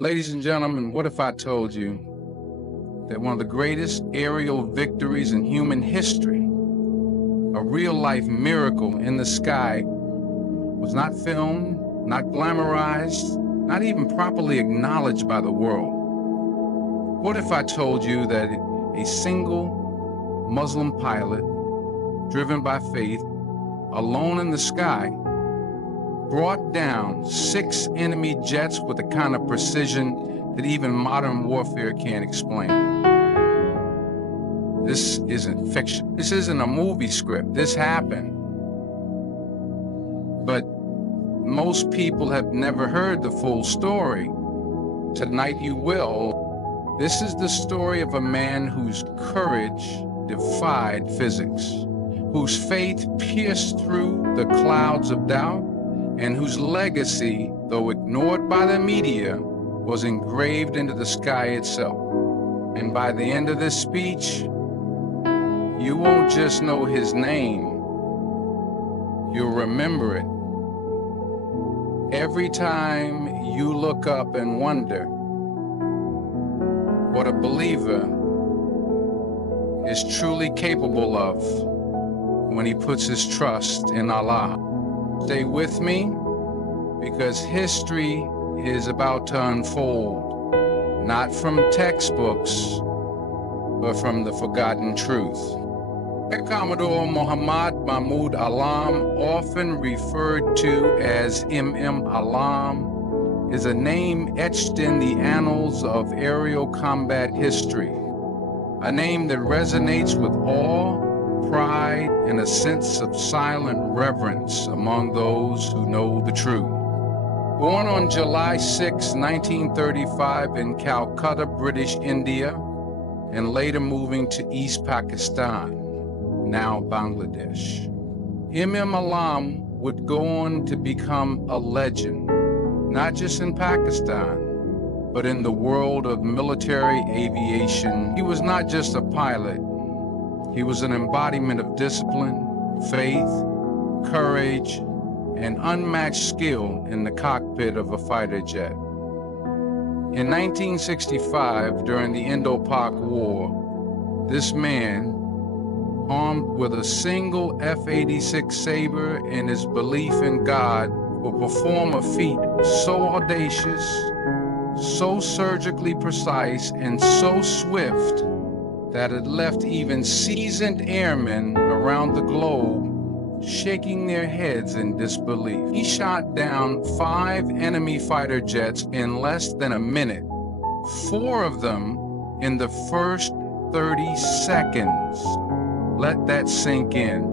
Ladies and gentlemen, what if I told you that one of the greatest aerial victories in human history, a real-life miracle in the sky, was not filmed, not glamorized, not even properly acknowledged by the world? What if I told you that a single Muslim pilot, driven by faith, alone in the sky, brought down 6 enemy jets with a kind of precision that even modern warfare can't explain? This isn't fiction. This isn't a movie script. This happened. But most people have never heard the full story. Tonight you will. This is the story of a man whose courage defied physics, whose faith pierced through the clouds of doubt, and whose legacy, though ignored by the media, was engraved into the sky itself. And by the end of this speech, you won't just know his name, you'll remember it. Every time you look up and wonder what a believer is truly capable of when he puts his trust in Allah. Stay with me, because history is about to unfold, not from textbooks, but from the forgotten truth. Air Commodore Muhammad Mahmud Alam, often referred to as Alam, is a name etched in the annals of aerial combat history, a name that resonates with awe, pride, and a sense of silent reverence among those who know the truth. Born on July 6, 1935 in Calcutta, British India, and later moving to East Pakistan, now Bangladesh, Alam would go on to become a legend, not just in Pakistan, but in the world of military aviation. He was not just a pilot. He was an embodiment of discipline, faith, courage, and unmatched skill in the cockpit of a fighter jet. In 1965, during the Indo-Pak War, this man, armed with a single F-86 Sabre and his belief in God, will perform a feat so audacious, so surgically precise, and so swift that it left even seasoned airmen around the globe shaking their heads in disbelief. He shot down 5 enemy fighter jets in less than a minute, 4 of them in the first 30 seconds. Let that sink in.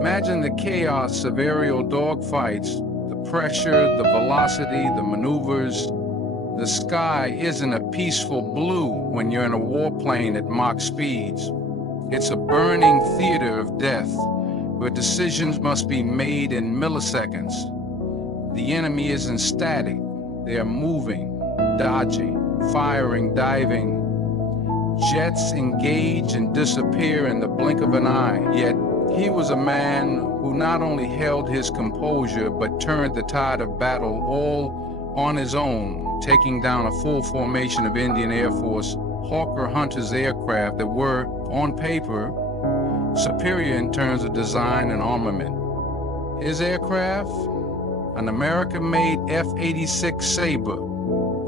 Imagine the chaos of aerial dogfights, the pressure, the velocity, the maneuvers. The sky isn't a peaceful blue when you're in a warplane at Mach speeds. It's a burning theater of death, where decisions must be made in milliseconds. The enemy isn't static. They are moving, dodging, firing, diving. Jets engage and disappear in the blink of an eye. Yet he was a man who not only held his composure, but turned the tide of battle all on his own, taking down a full formation of Indian Air Force Hawker Hunters aircraft that were, on paper, superior in terms of design and armament. His aircraft, an American-made F-86 Sabre,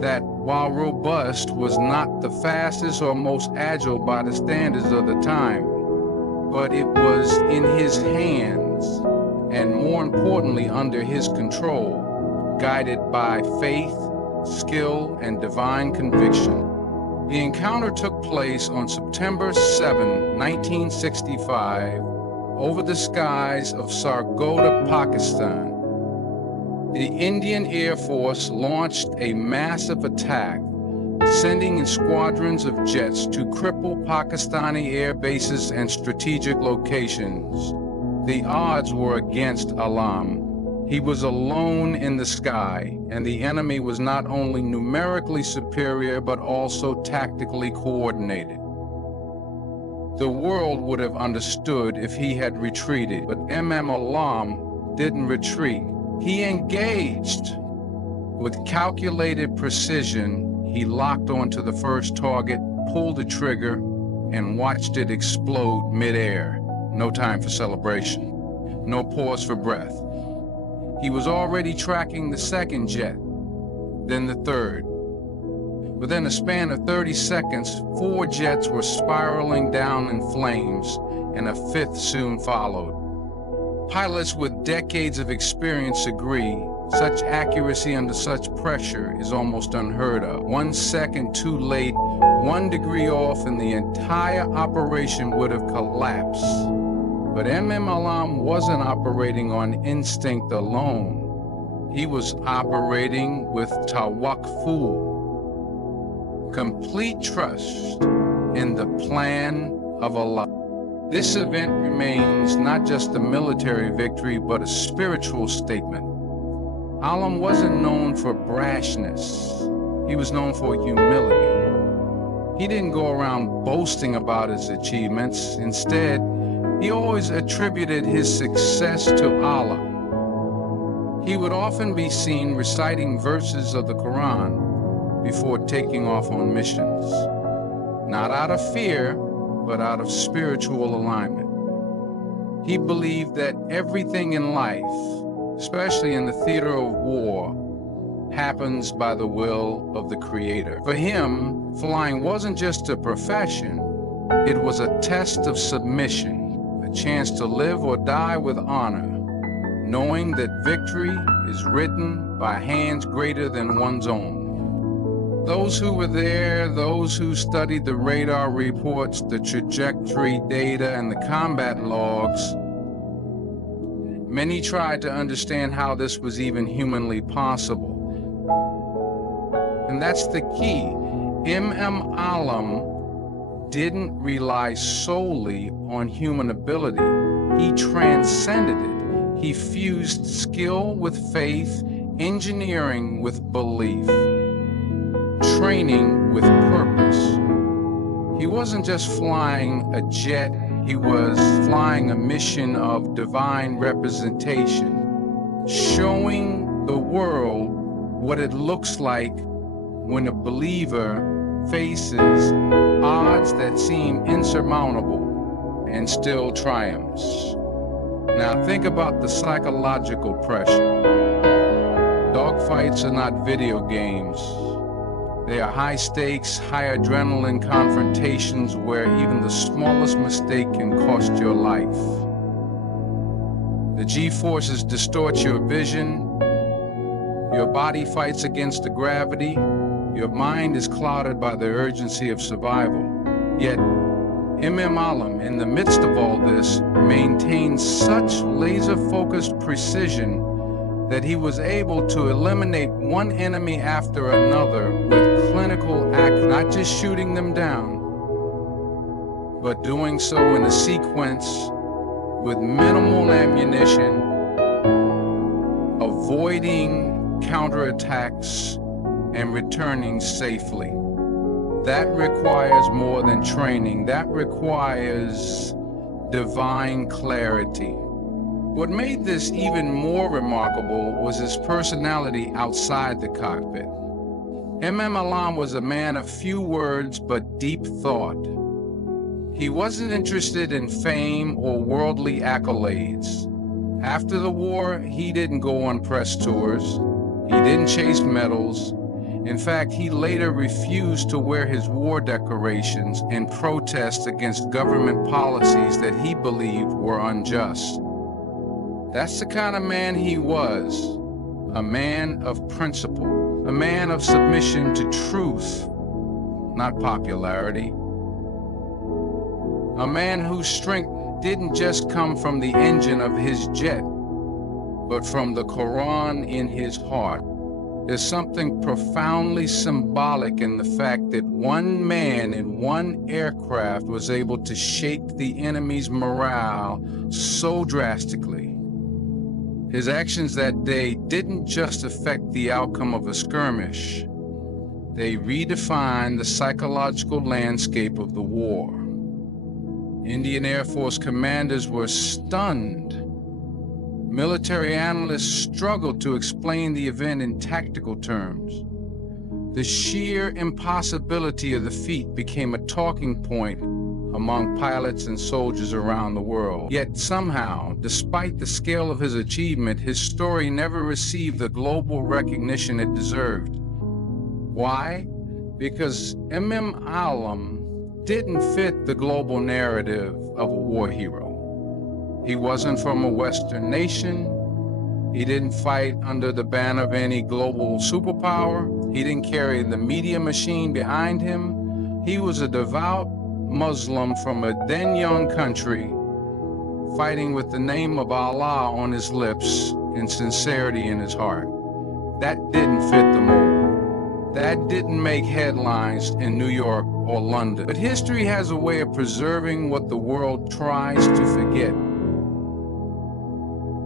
that, while robust, was not the fastest or most agile by the standards of the time, but it was in his hands, and more importantly, under his control, guided by faith, skill, and divine conviction. The encounter took place on September 7, 1965, over the skies of Sargodha, Pakistan. The Indian Air Force launched a massive attack, sending in squadrons of jets to cripple Pakistani air bases and strategic locations. The odds were against Alam. He was alone in the sky, and the enemy was not only numerically superior, but also tactically coordinated. The world would have understood if he had retreated, but Alam didn't retreat. He engaged With calculated precision, he locked onto the first target, pulled the trigger, and watched it explode midair. No time for celebration. No pause for breath. He was already tracking the second jet, then the third. Within a span of 30 seconds, 4 jets were spiraling down in flames, and a fifth soon followed. Pilots with decades of experience agree such accuracy under such pressure is almost unheard of. 1 second too late, 1 degree off, and the entire operation would have collapsed. But Alam wasn't operating on instinct alone. He was operating with tawakkul, complete trust in the plan of Allah. This event remains not just a military victory, but a spiritual statement. Alam wasn't known for brashness. He was known for humility. He didn't go around boasting about his achievements. Instead, he always attributed his success to Allah. He would often be seen reciting verses of the Quran before taking off on missions, not out of fear, but out of spiritual alignment. He believed that everything in life, especially in the theater of war, happens by the will of the Creator. For him, flying wasn't just a profession, it was a test of submission, a chance to live or die with honor, knowing that victory is written by hands greater than one's own. Those who were there, those who studied the radar reports, the trajectory data, and the combat logs, many tried to understand how this was even humanly possible. And that's the key. Alam didn't rely solely on human ability. He transcended it. He fused skill with faith, engineering with belief, training with purpose. He wasn't just flying a jet, he was flying a mission of divine representation, showing the world what it looks like when a believer faces odds that seem insurmountable and still triumphs. Now think about the psychological pressure. Dogfights are not video games. They are high stakes, high adrenaline confrontations where even the smallest mistake can cost your life. The G-forces distort your vision. Your body fights against the gravity. Your mind is clouded by the urgency of survival. Yet, Alam, in the midst of all this, maintained such laser-focused precision that he was able to eliminate one enemy after another with clinical accuracy, not just shooting them down, but doing so in a sequence with minimal ammunition, avoiding counterattacks, and returning safely. That requires more than training. That requires divine clarity. What made this even more remarkable was his personality outside the cockpit. Alam was a man of few words but deep thought. He wasn't interested in fame or worldly accolades. After the war, he didn't go on press tours. He didn't chase medals. In fact, he later refused to wear his war decorations in protest against government policies that he believed were unjust. That's the kind of man he was, a man of principle, a man of submission to truth, not popularity. A man whose strength didn't just come from the engine of his jet, but from the Quran in his heart. There's something profoundly symbolic in the fact that one man in one aircraft was able to shake the enemy's morale so drastically. His actions that day didn't just affect the outcome of a skirmish. They redefined the psychological landscape of the war. Indian Air Force commanders were stunned. Military analysts struggled to explain the event in tactical terms. The sheer impossibility of the feat became a talking point among pilots and soldiers around the world. Yet somehow, despite the scale of his achievement, his story never received the global recognition it deserved. Why? Because M.M. Alam didn't fit the global narrative of a war hero. He wasn't from a Western nation. He didn't fight under the banner of any global superpower. He didn't carry the media machine behind him. He was a devout Muslim from a then young country, fighting with the name of Allah on his lips and sincerity in his heart. That didn't fit the mold. That didn't make headlines in New York or London. But history has a way of preserving what the world tries to forget.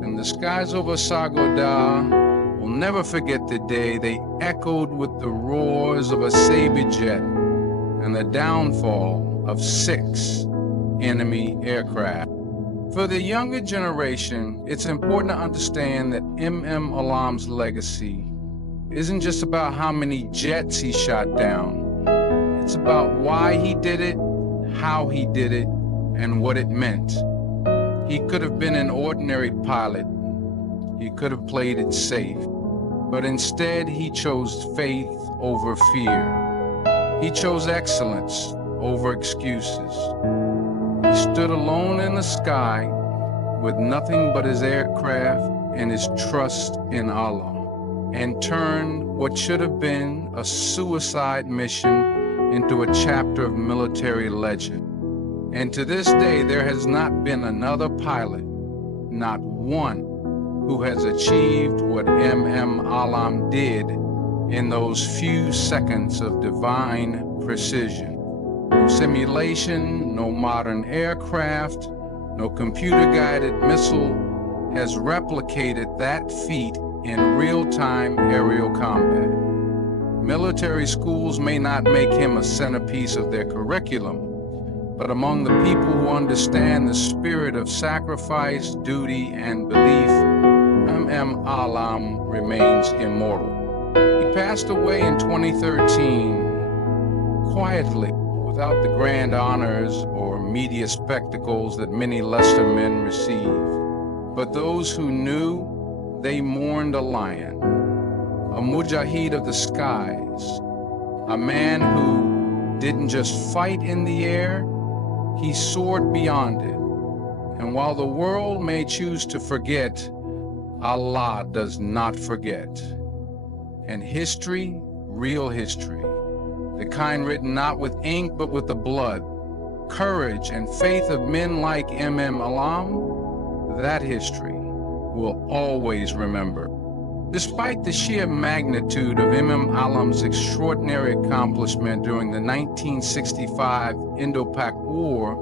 And the skies over Sargodha will never forget the day they echoed with the roars of a Sabre jet and the downfall of 6 enemy aircraft. For the younger generation, it's important to understand that M.M. Alam's legacy isn't just about how many jets he shot down. It's about why he did it, how he did it, and what it meant. He could have been an ordinary pilot. He could have played it safe. But instead, he chose faith over fear. He chose excellence over excuses. He stood alone in the sky with nothing but his aircraft and his trust in Allah, and turned what should have been a suicide mission into a chapter of military legend. And to this day, there has not been another pilot, not one, who has achieved what M.M. Alam did in those few seconds of divine precision. No simulation, no modern aircraft, no computer-guided missile has replicated that feat in real-time aerial combat. Military schools may not make him a centerpiece of their curriculum, but among the people who understand the spirit of sacrifice, duty, and belief, M.M. Alam remains immortal. He passed away in 2013, quietly, without the grand honors or media spectacles that many lesser men receive. But those who knew, they mourned a lion, a mujahid of the skies, a man who didn't just fight in the air, he soared beyond it. And while the world may choose to forget, Allah does not forget. And history, real history, the kind written not with ink but with the blood, courage, and faith of men like M.M. Alam, that history will always remember. Despite the sheer magnitude of M.M. Alam's extraordinary accomplishment during the 1965 Indo-Pak War,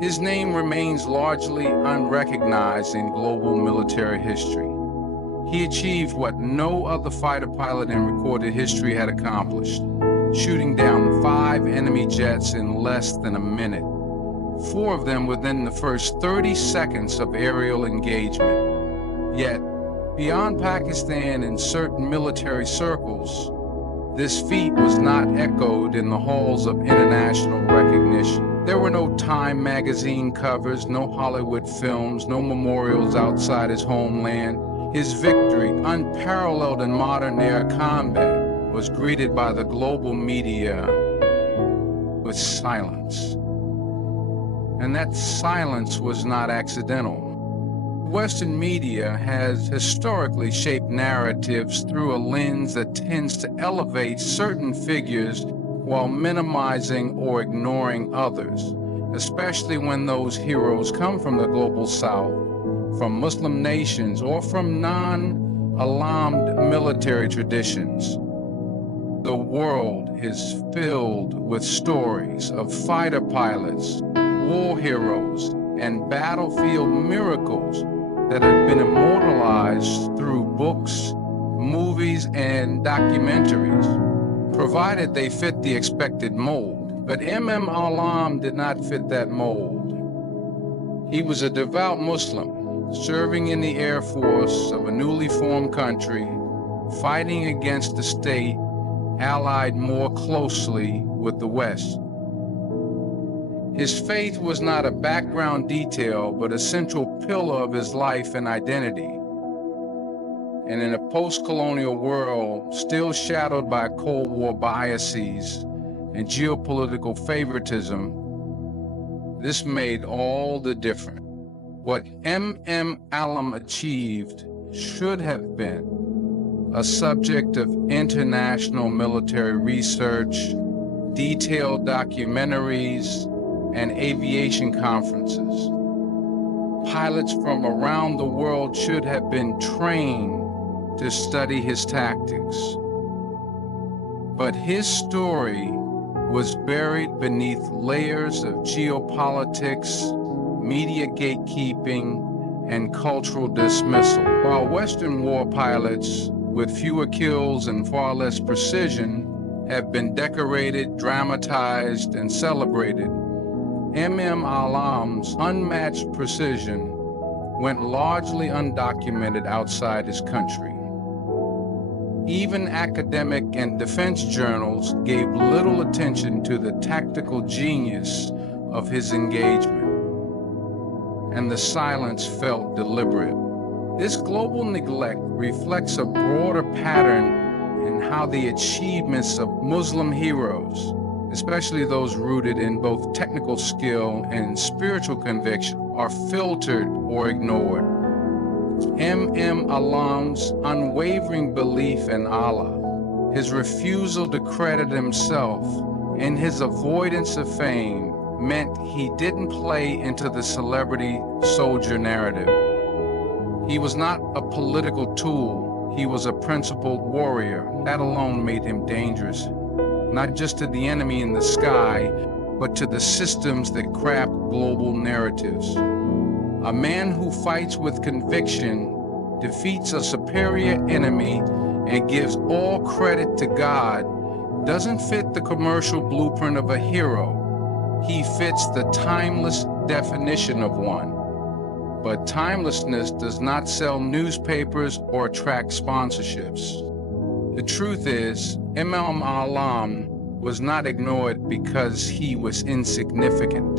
his name remains largely unrecognized in global military history. He achieved what no other fighter pilot in recorded history had accomplished, shooting down 5 enemy jets in less than a minute, 4 of them within the first 30 seconds of aerial engagement. Yet, beyond Pakistan and certain military circles, this feat was not echoed in the halls of international recognition. There were no Time magazine covers, no Hollywood films, no memorials outside his homeland. His victory, unparalleled in modern air combat, was greeted by the global media with silence. And that silence was not accidental. Western media has historically shaped narratives through a lens that tends to elevate certain figures while minimizing or ignoring others, especially when those heroes come from the global south, from Muslim nations, or from non-alarmed military traditions. The world is filled with stories of fighter pilots, war heroes, and battlefield miracles that have been immortalized through books, movies, and documentaries, provided they fit the expected mold. But M.M. Alam did not fit that mold. He was a devout Muslim, serving in the Air Force of a newly formed country, fighting against the state allied more closely with the West. His faith was not a background detail, but a central pillar of his life and identity. And in a post-colonial world still shadowed by Cold War biases and geopolitical favoritism, this made all the difference. What M.M. Allam achieved should have been a subject of international military research, detailed documentaries, and aviation conferences. Pilots from around the world should have been trained to study his tactics. But his story was buried beneath layers of geopolitics, media gatekeeping, and cultural dismissal. While Western war pilots with fewer kills and far less precision have been decorated, dramatized, and celebrated, M.M. Allam's unmatched precision went largely undocumented outside his country. Even academic and defense journals gave little attention to the tactical genius of his engagement, and the silence felt deliberate. This global neglect reflects a broader pattern in how the achievements of Muslim heroes, especially those rooted in both technical skill and spiritual conviction, are filtered or ignored. M.M. Allam's unwavering belief in Allah, his refusal to credit himself, and his avoidance of fame meant he didn't play into the celebrity soldier narrative. He was not a political tool, he was a principled warrior. That alone made him dangerous, not just to the enemy in the sky, but to the systems that craft global narratives. A man who fights with conviction, defeats a superior enemy, and gives all credit to God doesn't fit the commercial blueprint of a hero. He fits the timeless definition of one. But timelessness does not sell newspapers or attract sponsorships. The truth is, M.M. Allam was not ignored because he was insignificant.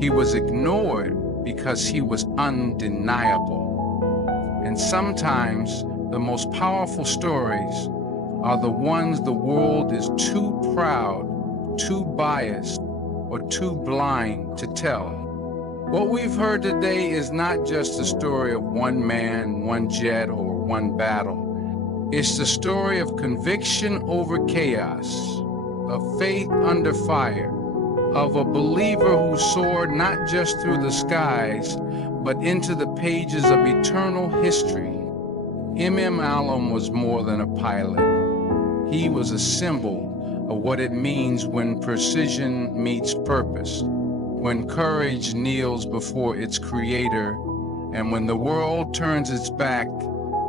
He was ignored because he was undeniable. And sometimes the most powerful stories are the ones the world is too proud, too biased, or too blind to tell. What we've heard today is not just the story of one man, one jet, or one battle. It's the story of conviction over chaos, of faith under fire, of a believer who soared not just through the skies, but into the pages of eternal history. M.M. Allam was more than a pilot. He was a symbol of what it means when precision meets purpose, when courage kneels before its creator, and when the world turns its back,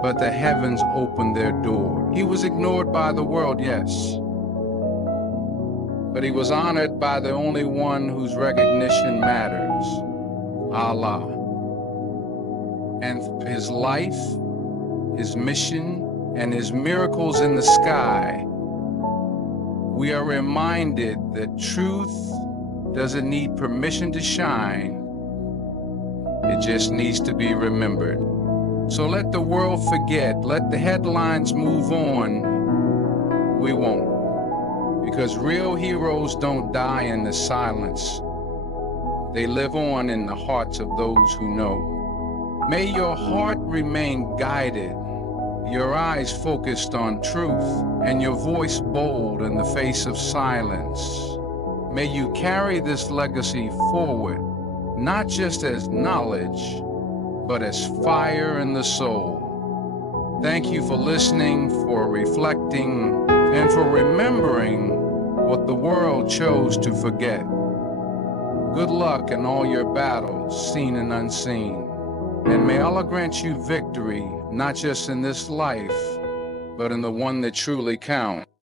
but the heavens open their door. He was ignored by the world, yes, but he was honored by the only one whose recognition matters, Allah. And his life, his mission, and his miracles in the sky, we are reminded that truth doesn't need permission to shine. It just needs to be remembered. So let the world forget, let the headlines move on. We won't. Because real heroes don't die in the silence. They live on in the hearts of those who know. May your heart remain guided, your eyes focused on truth, and your voice bold in the face of silence. May you carry this legacy forward, not just as knowledge, but as fire in the soul. Thank you for listening, for reflecting, and for remembering what the world chose to forget. Good luck in all your battles, seen and unseen. And may Allah grant you victory, not just in this life, but in the one that truly counts.